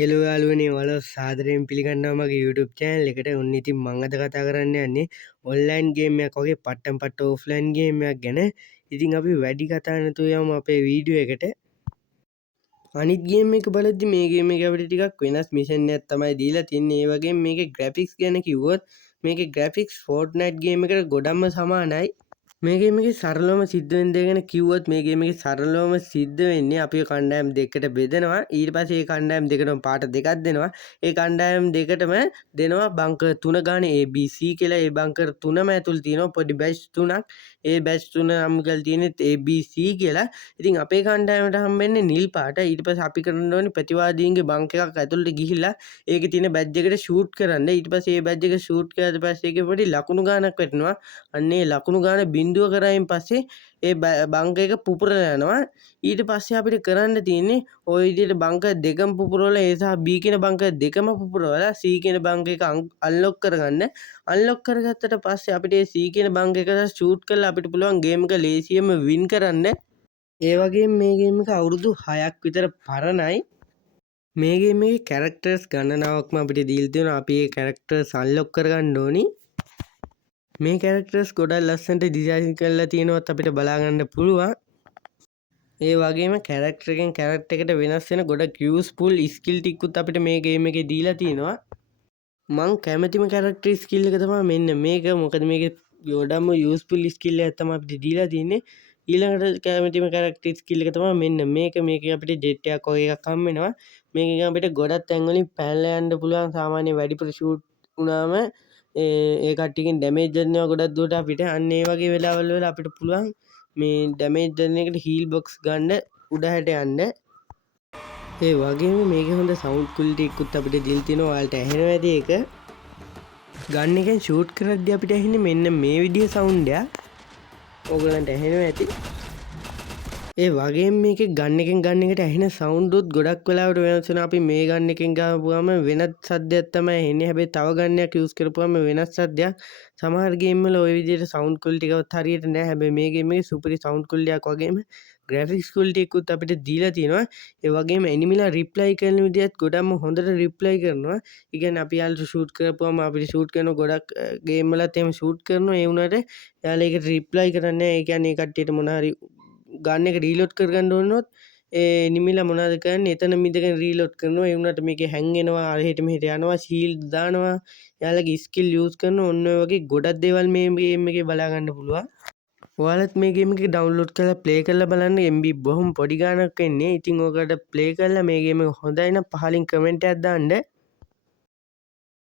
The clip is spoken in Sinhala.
හෙලෝ යාළුවනේ ඔයාලව සාදරයෙන් පිළිගන්නවා මගේ YouTube channel එකට. ඔන්න ඉතින් මම අද කතා කරන්න යන්නේ ඔන්ලයින් ගේම් එකක් වගේ පට්ටම් පට්ට ඔෆ්ලයින් ගේම් එකක් ගැන. ඉතින් අපි වැඩි කතා නැතුව යමු අපේ වීඩියෝ එකට. අනිත් ගේම් එක බලද්දි මේ ගේම් එක අපිට ටිකක් වෙනස් මිෂන් එකක් තමයි දීලා තින්නේ. ඒ වගේම මේකේ ග්‍රැෆික්ස් ගැන කිව්වොත් මේකේ ග්‍රැෆික්ස් Fortnite ගේම් එකට ගොඩක්ම සමානයි. මේ ගේම් එකේ සරලවම සිද්ධ වෙන දේ ගැන කිව්වොත් මේ ගේම් එකේ සරලවම සිද්ධ වෙන්නේ අපි කණ්ඩායම් දෙකකට බෙදෙනවා. ඊට පස්සේ ඒ කණ්ඩායම් දෙකටම පාට දෙකක් දෙනවා. ඒ කණ්ඩායම් දෙකටම දෙනවා බංකර් 3 ගානේ ABC කියලා. ඒ බංකර් 3ම ඇතුළේ තියෙනවා පොඩි බැච් 3ක්. ඒ බැච් 3 නම් කරලා තියෙන්නේ ABC කියලා. ඉතින් අපේ කණ්ඩායමට හම්බෙන්නේ නිල් පාට. ඊට පස්සේ අපි කරන්න ඕනේ ප්‍රතිවාදීන්ගේ බංකර් එකක් ඇතුළට ගිහිල්ලා ඒකේ තියෙන බැච් එකට ෂූට් කරන්න. ඊට පස්සේ ඒ බැච් එක ෂූට් කරලා පස්සේ ඒකේ පොඩි ලකුණු ගානක් වැටෙනවා. අන්න ඒ ලකුණු ගාන බිඳුව කරායින් පස්සේ ඒ බංකර් එක පුපුරලා යනවා. ඊට පස්සේ අපිට කරන්න තියෙන්නේ ওই විදිහට බංකර් දෙකම පුපුරවලා A සහ B කියන බංකර් දෙකම පුපුරවලා C කියන බංකර් එක අන්ලොක් කරගන්න. අන්ලොක් කරගත්තට පස්සේ අපිට ඒ C කියන බංකර් එක ෂූට් කරලා අපිට පුළුවන් ගේම් එක ලේසියෙන්ම වින් කරන්න. ඒ වගේම මේ ගේම් එක අවුරුදු 6ක් විතර පරණයි. මේ ගේම් එකේ කැරක්ටර්ස් ගණනාවක්ම අපිට දීලා තියෙනවා. අපි ඒ කැරක්ටර්ස් අන්ලොක් කරගන්න ඕනි. මේ කැරක්ටර්ස් ගොඩක් ලස්සනට ඩිසයින් කරලා තියෙනවත් අපිට බලා ගන්න පුළුවන්. ඒ වගේම කැරක්ටර් එකෙන් කැරක්ටර් එකට වෙනස් වෙන ගොඩක් යූස්ෆුල් ස්කිල් ටිකකුත් අපිට මේ ගේම් එකේ දීලා තියෙනවා. මං කැමතිම කැරක්ටර් ස්කිල් එක තමයි මෙන්න මේක. මොකද මේකේ ගොඩක්ම යූස්ෆුල් ස්කිල් එකක් තමයි අපිට දීලා තියෙන්නේ. ඊළඟට කැමතිම කැරක්ටර් ස්කිල් එක තමයි මෙන්න මේක. මේකේ අපිට ජෙට් එකක් වගේ එකක් හම්බ වෙනවා. මේකෙන් අපිට ගොඩක් තැන් වලින් පැනලා යන්න පුළුවන්. සාමාන්‍ය වැඩිපුර ෂූට් වුණාම ඒ කට්ටියකින් ඩැමේජ් දෙනවා ගොඩක් දුරට අපිට. අන්න ඒ වගේ වෙලාවල් වල අපිට පුළුවන් මේ ඩැමේජ් දෙන එකට හීල් බොක්ස් ගන්න උඩහැට යන්න. ඒ වගේම මේකේ හොඳ සවුන්ඩ් ක්වොලිටි එකකුත් අපිට දීලා තියෙනවා. ඔයාලට ඇහෙනවා ඇති ඒක. ගන් එකෙන් ෂූට් කරද්දී අපිට ඇහෙන්නේ මෙන්න මේ විදිහේ සවුන්ඩ් එකක්. ඕගලන්ට ඇහෙනවා ඇති. ඒ වගේම මේකේ ගන් එකෙන් ගන් එකට ඇහෙන සවුන්ඩ් උත් ගොඩක් වෙලාවට වෙනස් වෙනවා. අපි මේ ගන් එකෙන් ගාපුවාම වෙනත් සද්දයක් තමයි එන්නේ. හැබැයි තව ගන් එකක් යූස් කරපුවාම වෙනස් සද්දයක්. සමහර ගේම් වල ওই විදිහට සවුන්ඩ් ක්වොලිටි එකවත් හරියට නැහැ. හැබැයි මේ ගේම් එකේ සුපිරි සවුන්ඩ් ක්වොලිටි එකක් වගේම ග්‍රැෆික්ස් ක්වොලිටි එකකුත් අපිට දීලා තියෙනවා. ඒ වගේම එනිමිලා රිප්ලයි කරන විදිහත් ගොඩක්ම හොඳට රිප්ලයි කරනවා. ඒ කියන්නේ අපි යාළුවෝ ෂූට් කරපුවාම අපිට ෂූට් කරන ගොඩක් ගේම් වලත් එහෙම ෂූට් කරනවා. ඒ වුණාට යාළුවා ඒකට රිප්ලයි කරන්නේ නැහැ. ඒ කියන්නේ ඒ කට්ටියට මොන හරි ගන්න එක රීලෝඩ් කරගන්න ඕනොත් ඒ නිමිලා මොනවද කරන්නේ එතන මිදගෙන රීලෝඩ් කරනවා. ඒ වුණාට මේකේ හැං වෙනවා, අරහෙට මෙහෙට යනවා, ෂීල්ඩ් දානවා, එයාලගේ ස්කිල් යූස් කරනවා. ඔන්න ඔය වගේ ගොඩක් දේවල් මේ ගේම් එකේ බලා ගන්න පුළුවන්. ඔයාලත් මේ ගේම් එක ඩවුන්ලෝඩ් කරලා ප්ලේ කරලා බලන්න. MB බොහොම පොඩි ගාණක් වෙන්නේ. ඉතින් ඔකට ප්ලේ කරලා මේ ගේම් එක හොඳයි නම් පහලින් කමෙන්ට් එකක් දාන්න.